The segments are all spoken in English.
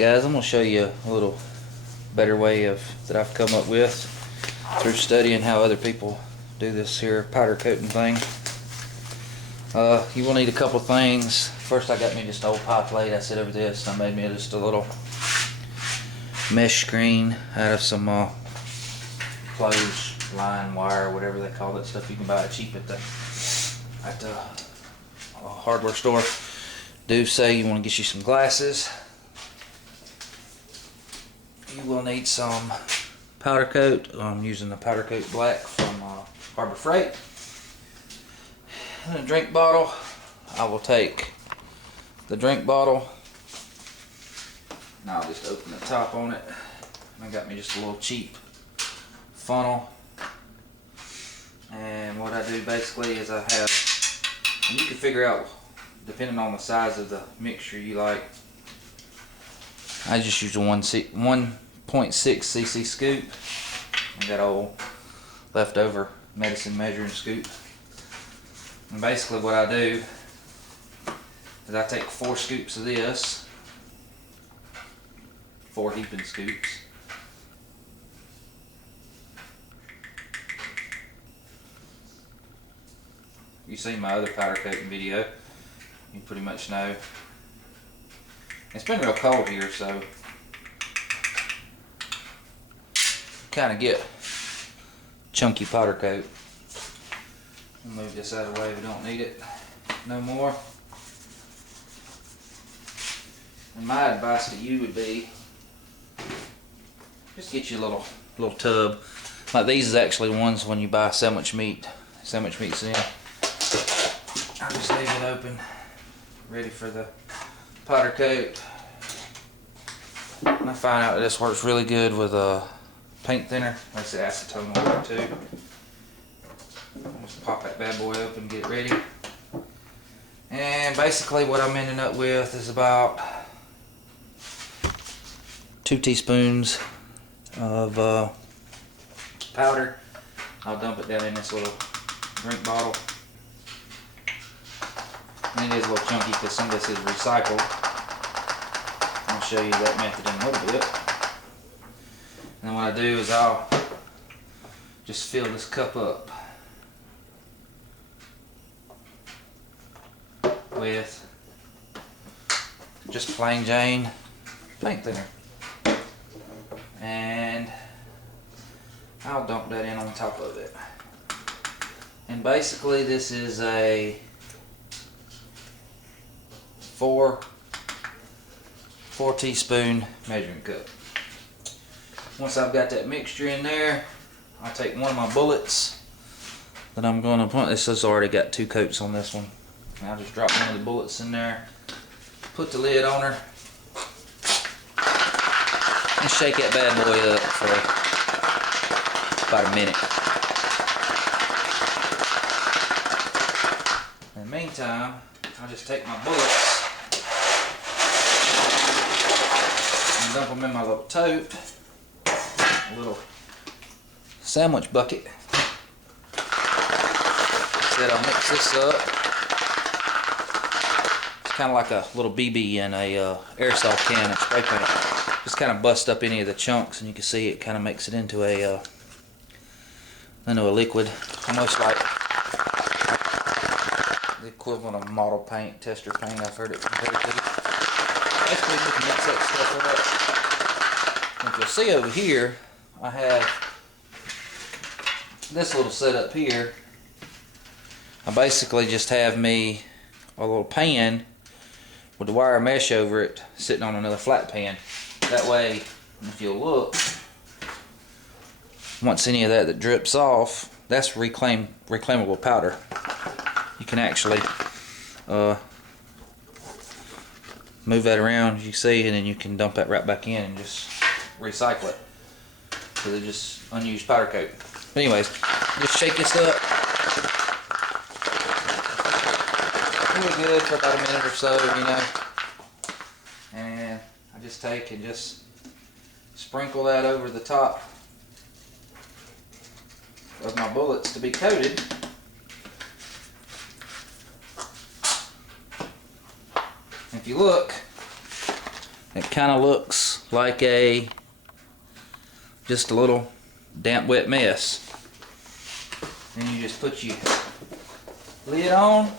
guys, I'm going to show you a little better way that I've come up with through studying how other people do this here powder coating thing. You will need a couple things. First, I got me just an old pie plate. I set over this and I made me just a little mesh screen out of some clothes line wire, whatever they call that stuff you can buy it cheap at the hardware store. Do say you want to get you some glasses. You will need some powder coat. I'm using the Powdercoat Black from Harbor Freight. And a drink bottle. I will take the drink bottle and I'll just open the top on it. I got me just a little cheap funnel. And what I do basically is I have, and you can figure out depending on the size of the mixture you like. I just use a 1.6 cc scoop. I got old leftover medicine measuring scoop. And basically what I do is I take 4 scoops of this, 4 heaping scoops. You seen my other powder coating video, you pretty much know. It's been real cold here, so kind of get chunky powder coat. We'll move this out of the way, we don't need it no more. And my advice to you would be just get you a little tub. Like these is actually ones when you buy sandwich meat's in. I'll just leave it open, ready for the powder coat. And I find out that this works really good with a paint thinner. Like I said, acetone will work too. Just pop that bad boy open, get it ready. And basically what I'm ending up with is about 2 teaspoons of powder. I'll dump it down in this little drink bottle. And it is a little chunky because some of this is recycled. I'll show you that method in a little bit. And then what I do is I'll just fill this cup up with just plain Jane paint thinner. And I'll dump that in on top of it. And basically this is a 4 teaspoon measuring cup. Once I've got that mixture in there, I take one of my bullets that I'm going to put. This has already got 2 coats on this one. And I'll just drop one of the bullets in there, put the lid on her, and shake that bad boy up for about a minute. In the meantime, I'll just take my bullets and dump them in my little tote, a little sandwich bucket. Then I'll mix this up. It's kind of like a little BB in a aerosol can of spray paint. Just kind of bust up any of the chunks, and you can see it kind of makes it into a liquid, almost like the equivalent of model paint, tester paint. I've heard it compared to. Basically, you can mix that stuff up. And if you'll see over here, I have this little setup here. I basically just have me a little pan with the wire mesh over it sitting on another flat pan. That way, if you'll look, once any of that drips off, that's reclaimable powder. You can actually move that around, as you see, and then you can dump that right back in and just recycle it. So they're just unused powder coat. But anyways, just shake this up really good for about a minute or so, you know. And I just take and just sprinkle that over the top of my bullets to be coated. If you look, It kind of looks like just a little damp wet mess. And you just put your lid on,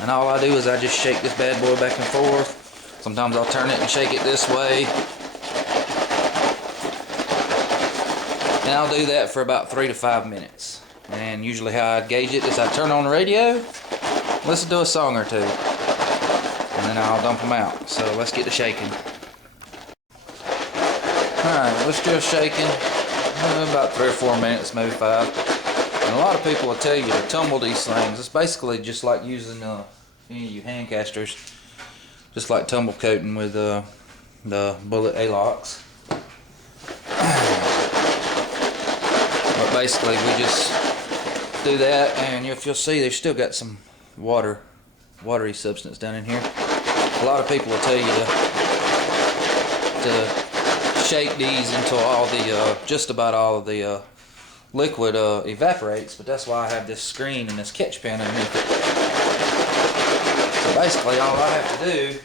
and all I do is I just shake this bad boy back and forth. Sometimes I'll turn it and shake it this way. And I'll do that for about 3 to 5 minutes. And usually how I gauge it is I turn on the radio, listen to a song or two, and then I'll dump them out. So let's get to shaking. Alright, we're still shaking. About 3 or 4 minutes, maybe 5. And a lot of people will tell you to tumble these things. It's basically just like using any of you hand casters, just like tumble coating with the bullet A-locks. But basically we just do that, and if you'll see, they've still got some watery substance down in here. A lot of people will tell you to shake these until all the just about all of the liquid evaporates, but that's why I have this screen and this catch pan underneath it. So basically all I have to do,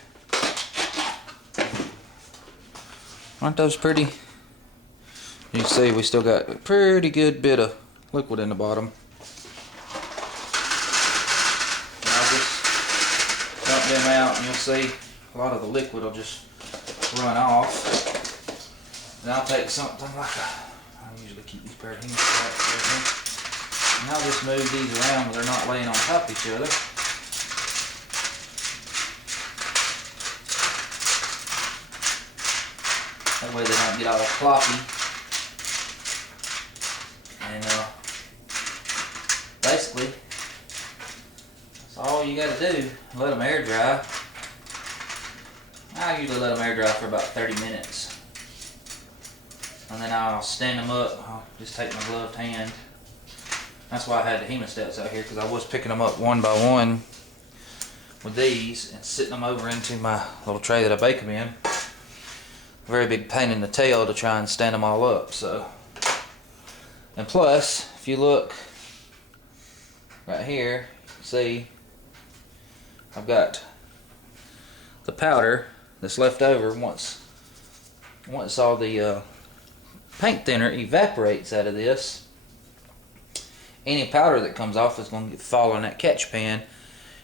aren't those pretty? You can see we still got a pretty good bit of liquid in the bottom. And I'll just dump them out, and you'll see a lot of the liquid will just run off. And I'll take something like I usually keep these pair of hand straps, and I'll just move these around so they're not laying on top of each other. That way they don't get all floppy. And basically, that's all you got to do. Let them air dry. I usually let them air dry for about 30 minutes. And then I'll stand them up. I'll just take my gloved hand. That's why I had the hemostats out here, because I was picking them up one by one with these and sitting them over into my little tray that I bake them in. Very big pain in the tail to try and stand them all up. So, and plus, if you look right here, see, I've got the powder that's left over once all the paint thinner evaporates out of this. Any powder that comes off is going to fall in that catch pan,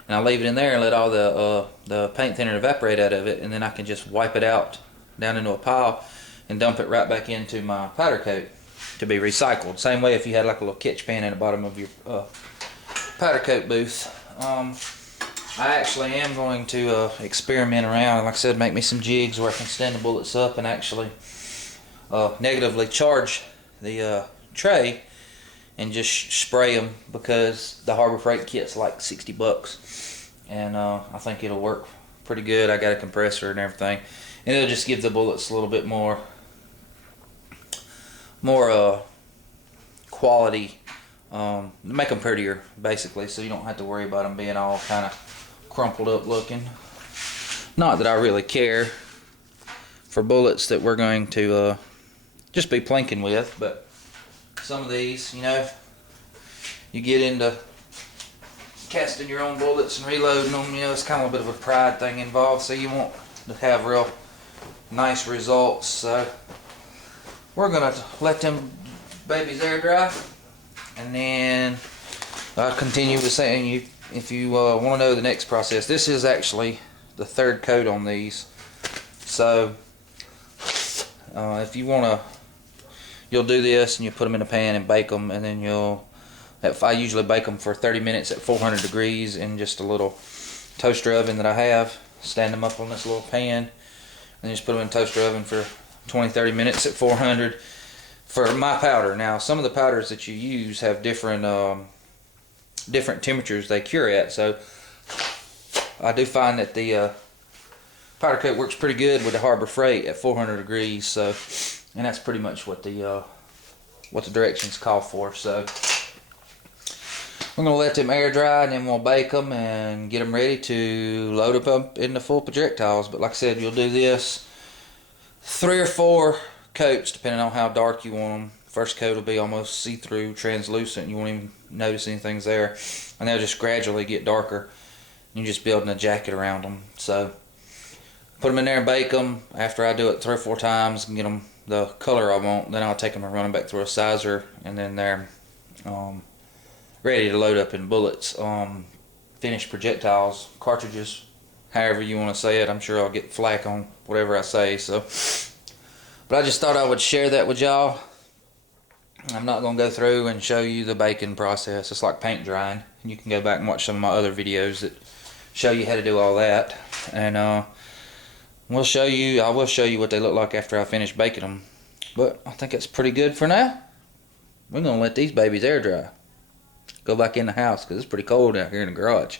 and I'll leave it in there and let all the paint thinner evaporate out of it, and then I can just wipe it out down into a pile and dump it right back into my powder coat to be recycled. Same way if you had like a little catch pan in the bottom of your powder coat booth. I actually am going to experiment around, like I said, make me some jigs where I can stand the bullets up and actually negatively charge the tray and just spray them, because the Harbor Freight kit's like 60 bucks, and I think it'll work pretty good. I got a compressor and everything, and it'll just give the bullets a little bit more quality, make them prettier basically, so you don't have to worry about them being all kind of crumpled up looking. Not that I really care for bullets that we're going to just be plinking with, but some of these, you know, you get into casting your own bullets and reloading them, you know, it's kind of a bit of a pride thing involved, so you want to have real nice results. So we're gonna let them babies air dry, and then I'll continue with saying, if you want to know the next process, this is actually the third coat on these. So if you want to, you'll do this and you put them in a pan and bake them, and then I usually bake them for 30 minutes at 400 degrees in just a little toaster oven that I have. Stand them up on this little pan and just put them in a toaster oven for 20-30 minutes at 400 for my powder. Now, some of the powders that you use have different temperatures they cure at, so I do find that the powder coat works pretty good with the Harbor Freight at 400 degrees. So, and that's pretty much what the directions call for. So we're gonna let them air dry, and then we'll bake them and get them ready to load them up into full projectiles. But like I said, you'll do this 3 or 4 coats depending on how dark you want them. First coat will be almost see-through, translucent. You won't even notice anything's there, and they'll just gradually get darker. You're just building a jacket around them. So put them in there and bake them. After I do it 3 or 4 times and get them the color I want, then I'll take them and run them back through a sizer, and then they're ready to load up in bullets. Finished projectiles, cartridges, however you want to say it. I'm sure I'll get flack on whatever I say, so. But I just thought I would share that with y'all. I'm not going to go through and show you the baking process. It's like paint drying. You can go back and watch some of my other videos that show you how to do all that. And I will show you what they look like after I finish baking them. But I think it's pretty good for now. We're going to let these babies air dry. Go back in the house because it's pretty cold out here in the garage.